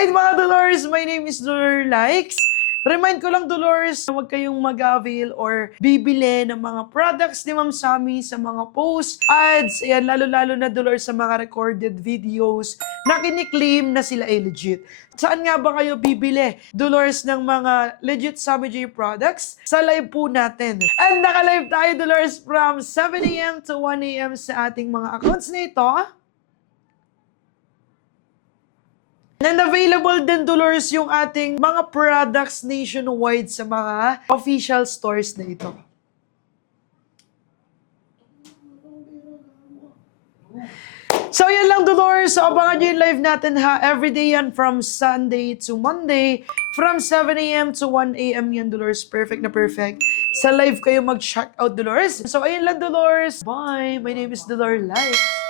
Alright mga Dolores, my name is Dolor Likes. Remind ko lang Dolores, huwag kayong mag-avail or bibili ng mga products ni Ma'am Sammy sa mga posts, ads, ayan, lalo-lalo na Dolores sa mga recorded videos na kiniklaim na sila ay legit. Saan nga ba kayo bibili, Dolores, ng mga legit Sammy J products? Sa live po natin. And naka-live tayo, Dolores, from 7 a.m. to 1 a.m. sa ating mga accounts na ito. And available din, Dolores, yung ating mga products nationwide sa mga official stores na ito. So, yan lang, Dolores. So, abangan nyo yung live natin, ha? Everyday yan from Sunday to Monday. From 7 a.m. to 1 a.m. yan, Dolores. Perfect na perfect. Sa live kayo mag-check out, Dolores. So, ayun lang, Dolores. Bye! My name is Dolor Life.